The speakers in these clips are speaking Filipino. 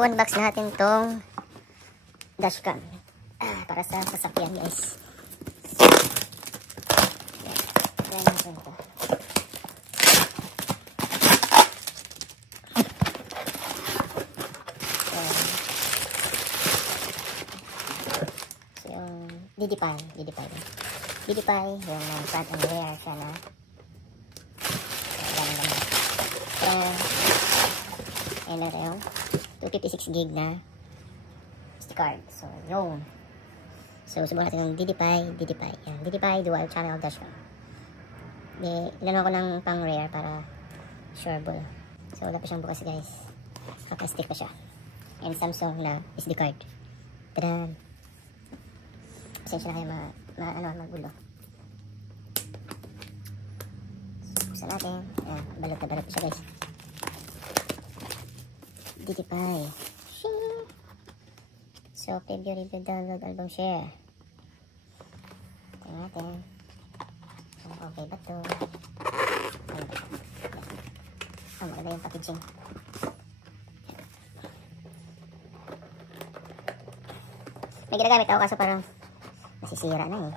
I-unbox natin tong dashcam para sa sasakyan, guys. Yan natin ito. So yung DD-Pi yung front and rear siya na and na yung 256 gig na SD card. So yung subukan natin yung DD-Pi yan, DD-Pi dual channel dashcam. Ilan ko ng pang rear para sureable. So wala pa siyang bukas, guys, kaka-stick pa siya, and Samsung na SD card. Tadan! Pasensya na kayo magulo. Buksan natin. Ayan, balot na balot siya, guys. DD-Pi. So, preview, download, album, share. Tingnan natin. Okay ba ito? Maganda yung packaging. May ginagamit ako kaso parang nasisira na eh.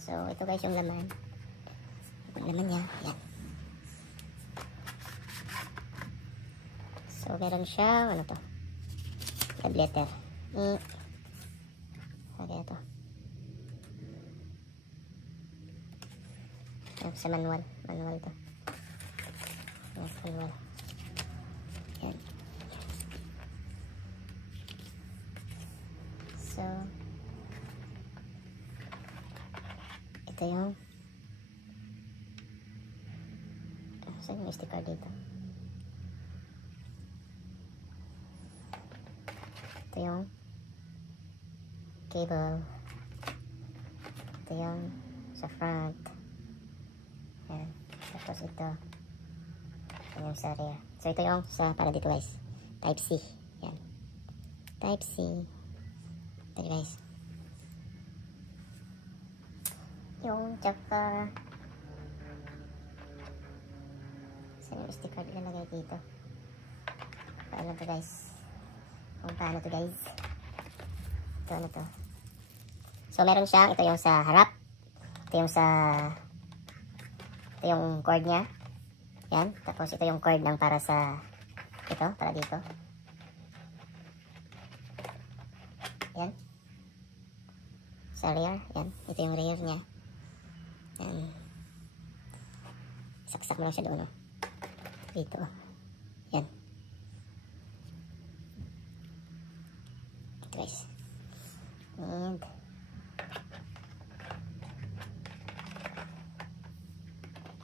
So, ito guys yung laman. Yung laman niya. Yan. So, meron siya, ano to? Love letter. Okay, ito. Yan, sa manual. Manual to. Yan, manual. Yan. So, ito yung saan yung SD card dito? Ito yung cable. Ito yung sa front. Yan. Tapos ito yung sa rear. So ito yung sa para dito, guys, type C. Yan, type C. Ito, guys, yung tsaka saan yung SD card ilalagay dito? Paano to, guys? Kung paano to, guys? Ito, ano to? So meron siyang, ito yung sa harap, ito yung sa, ito yung cord nya. Yan. Tapos ito yung cord ng para sa ito, para dito. Yan. Sa rear. Yan. Ito yung rear nya. Yan. Saksak mo lang siya doon, oh. Dito. Yan. Ito, guys. And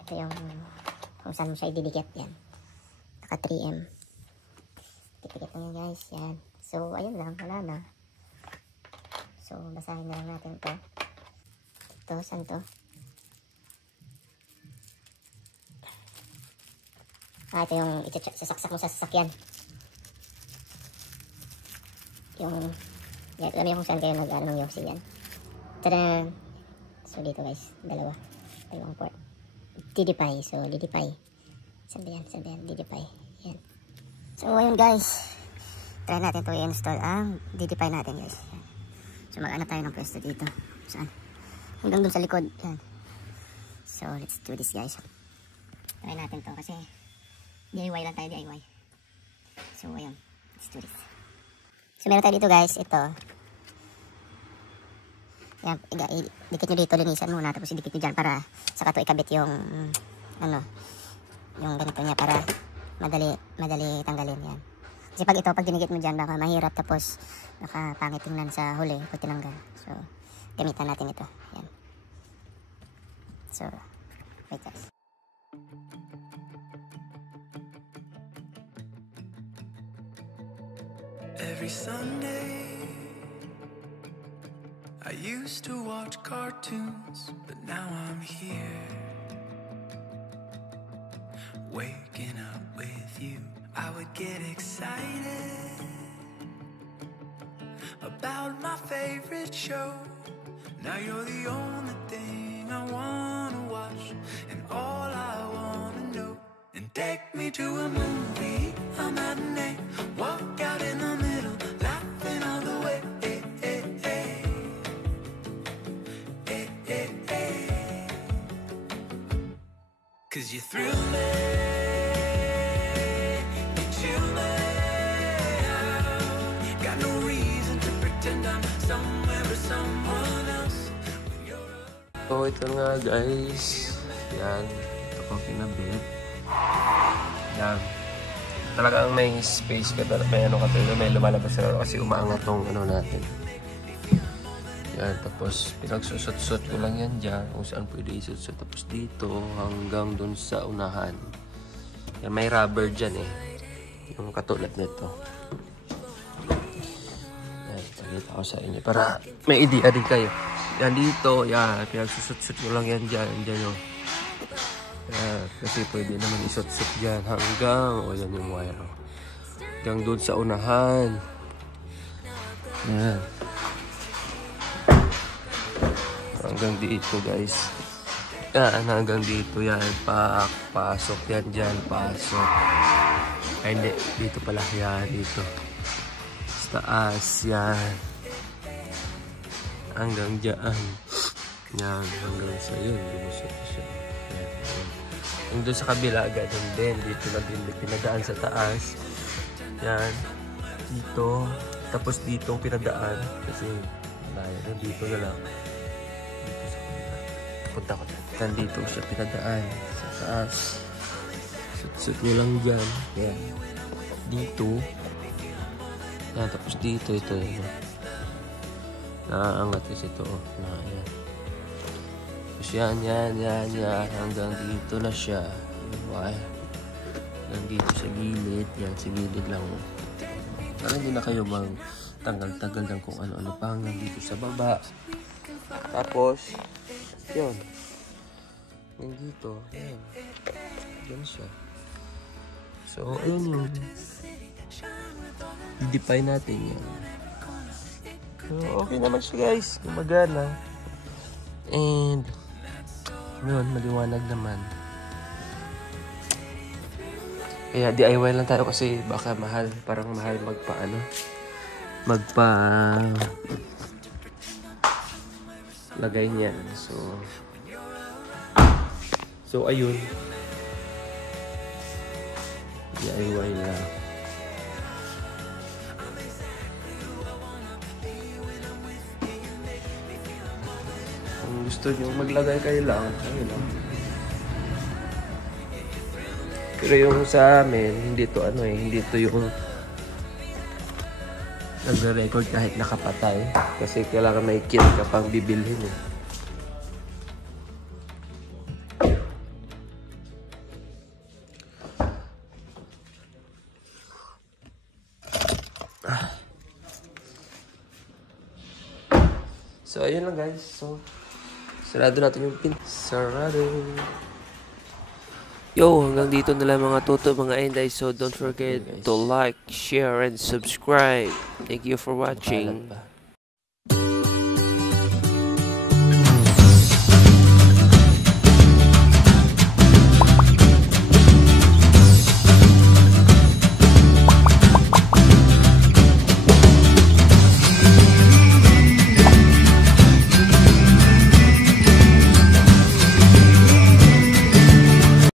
ito yung kung saan mo siya ididikit. Yan. Naka 3M. Dikit lang yan, guys. Yan. So, ayun lang. Wala na. So, basahin na lang natin ito. Ito, saan to? Ito yung sasaksak mo sa sasakyan. Yung, yan, alam niyo kung saan kayo mag-ano ng Yoxi yan. Tada! So, dito, guys. Dalawang port. DD-Pi. So, DD-Pi. Saan ba yan? DD-Pi. Yan. So, ayun, guys. Try natin ito i-install ang DD-Pi natin, guys. Yan. So, mag-ano tayo ng pwesto dito. Saan? Hanggang dun sa likod. Yan. So, let's do this, guys. Try natin to kasi DIY lang tayo, DIY. So, ayun. Let's do this. So, meron tayo dito, guys. Ito. Yan. Dikit nyo dito. Linisan muna. Tapos, idikit nyo dyan para saka to ikabit yung ano, yung ganito niya para madali tanggalin. Yan. Kasi pag dinigit mo dyan, baka mahirap. Tapos, baka pangit tingnan sa huli pag tinanggal. So, gamitan natin ito. Yan. So, wait, guys. Every Sunday I used to watch cartoons, but now I'm here waking up with you. I would get excited about my favorite show. Now you're the only thing I wanna watch and all I wanna know. And take me to a movie 'Cause you thrill me, you chill me out. Got no reason to pretend I'm somewhere with someone else. So ito nga guys, yan, ito kong kinabit. Yan, talagang may space ka, may ano ka tayo, may lumalabas na kasi umaangat tong ano natin. Yan, tapos pinagsusot-sot ko lang yan dyan, kung saan pwede isot-sot. Tapos dito hanggang dun sa unahan. Yan, may rubber dyan eh, yung katulad nito. Yan, pakita ko sa inyo para may idea din kayo. Yan dito, yan, pinagsusot-sot ko lang yan dyan, dyan yung. Yan, kasi pwede naman isot-sot dyan hanggang, o yan yung wire. Hanggang dun sa unahan. Yan. Hanggang dito guys. Yan, hanggang dito yan. Pasok yan dyan, pasok. Ay hindi, dito pala yan, dito. Sa taas, yan. Hanggang dyan. Yan, hanggang sa yun. Lumusot siya. Yan, yan. Yung doon sa kabila, ganun din. Dito na din pinadaan sa taas. Yan. Dito. Tapos dito pinadaan. Kasi, dito na lang. Dito sa kabila. Punta ko na. Nandito siya pinadaan. Sa taas. Sut mo lang dyan. Yan. Dito. Yan. Tapos dito. Ito. Naaangat kasi ito. Yan. Tapos yan. Hanggang dito na siya. Hanggang dito sa gilid. Yan, sa gilid lang. Para hindi na kayo tanggal-tagal ng kung ano-ano pa hanggang dito sa baba. Tapos, yun. Hanggang dito. Yan. Yan siya. So, ayun yun. I-define natin yan. So, okay naman siya guys. Gumagana. And, yun, maliwanag naman. Kaya DIY lang tayo kasi baka mahal. Parang mahal lagay niyan. So ayun. DIY lang. Kung gusto nyo maglagay kayo lang. Pero yung sa amin, hindi to yung nagre-record kahit nakapatay. Kasi kailangan may kit ka pang bibilhin eh. So, ayun lang guys. So, sarado natin yung pin. Sarado. Yo, hanggang dito na lang mga toto, mga enday. So, don't forget to like, share, and subscribe. Thank you for watching.